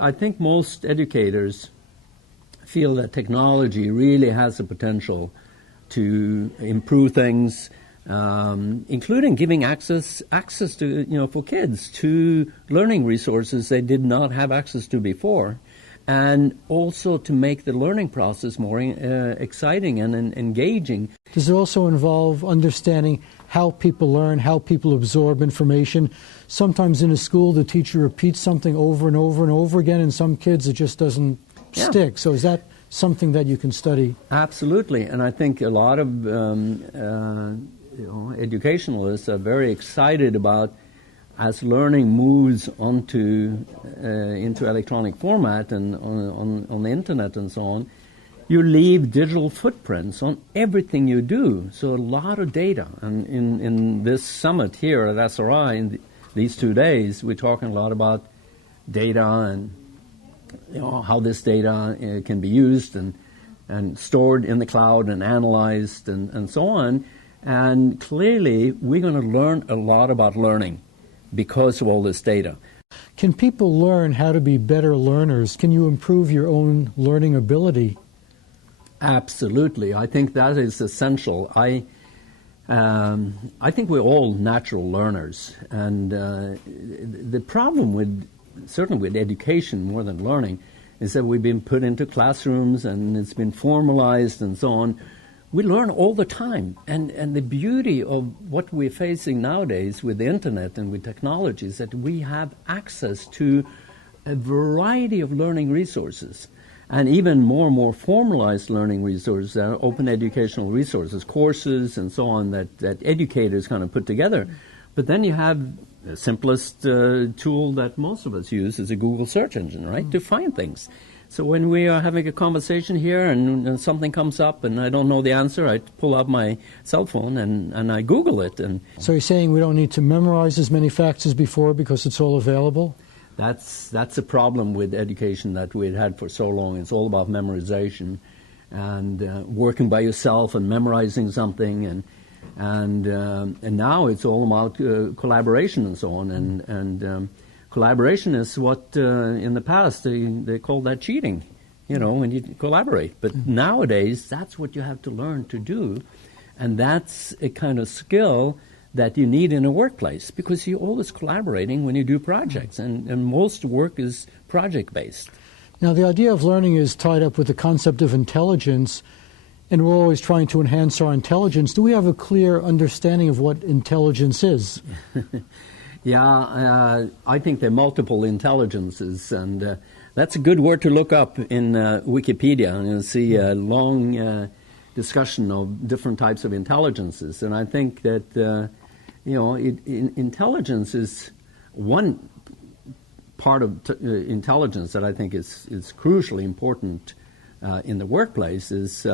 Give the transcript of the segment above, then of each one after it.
I think most educators feel that technology really has the potential to improve things, including giving access to, for kids to learning resources they did not have access to before, and also to make the learning process more exciting and engaging. Does it also involve understanding how people learn, how people absorb information? Sometimes in a school the teacher repeats something over and over and over again, and some kids it just doesn't stick. So is that something that you can study? Absolutely, and I think a lot of educationalists are very excited about, as learning moves onto into electronic format and on the internet and so on, you leave digital footprints on everything you do. So a lot of data. And in this summit here at SRI, in these 2 days, we're talking a lot about data and how this data can be used and stored in the cloud and analyzed and so on. And clearly, we're going to learn a lot about learning because of all this data. Can people learn how to be better learners? Can you improve your own learning ability? Absolutely. I think that is essential. I think we're all natural learners. And the problem certainly with education more than learning is that we've been put into classrooms and it's been formalized and so on. We learn all the time, and the beauty of what we're facing nowadays with the internet and with technology is that we have access to a variety of learning resources, and even more and more formalized learning resources, open educational resources, courses and so on that educators kind of put together. But then you have the simplest tool that most of us use is a Google search engine, right, to find things. So when we are having a conversation here and something comes up and I don't know the answer, I pull up my cell phone and I Google it. And so you're saying we don't need to memorize as many facts as before because it's all available? That's a problem with education that we've had for so long. It's all about memorization and working by yourself and memorizing something. And now it's all about collaboration and so on. And collaboration is what in the past they called that cheating, when you collaborate. But nowadays, that's what you have to learn to do. And that's a kind of skill that you need in a workplace because you're always collaborating when you do projects. And most work is project-based. Now, the idea of learning is tied up with the concept of intelligence, and we're always trying to enhance our intelligence. Do we have a clear understanding of what intelligence is? Yeah, I think there are multiple intelligences, and that's a good word to look up in Wikipedia, and you'll see a long discussion of different types of intelligences. And I think that, intelligence is one part of intelligence that I think is crucially important in the workplace is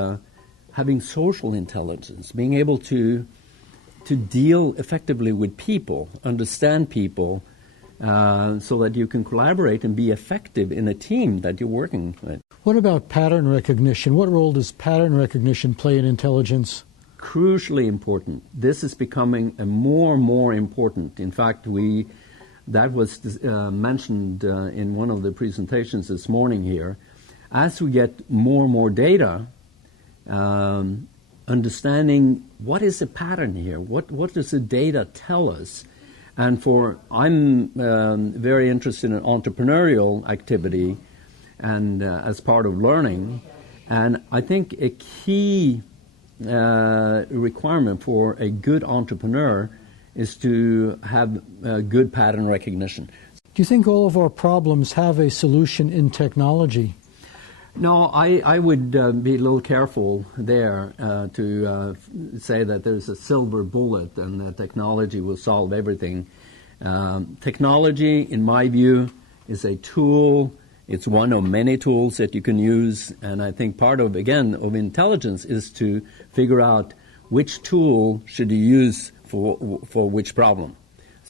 having social intelligence, being able to deal effectively with people, understand people, so that you can collaborate and be effective in a team that you're working with. What about pattern recognition? What role does pattern recognition play in intelligence? Crucially important. This is becoming more and more important. In fact, that was mentioned in one of the presentations this morning here. As we get more and more data, understanding what is the pattern here, what does the data tell us, and I'm very interested in entrepreneurial activity, and as part of learning, and I think a key requirement for a good entrepreneur is to have good pattern recognition. Do you think all of our problems have a solution in technology? No, I would be a little careful there to say that there's a silver bullet and that technology will solve everything. Technology, in my view, is a tool. It's one of many tools that you can use, and I think part of intelligence is to figure out which tool should you use for which problem.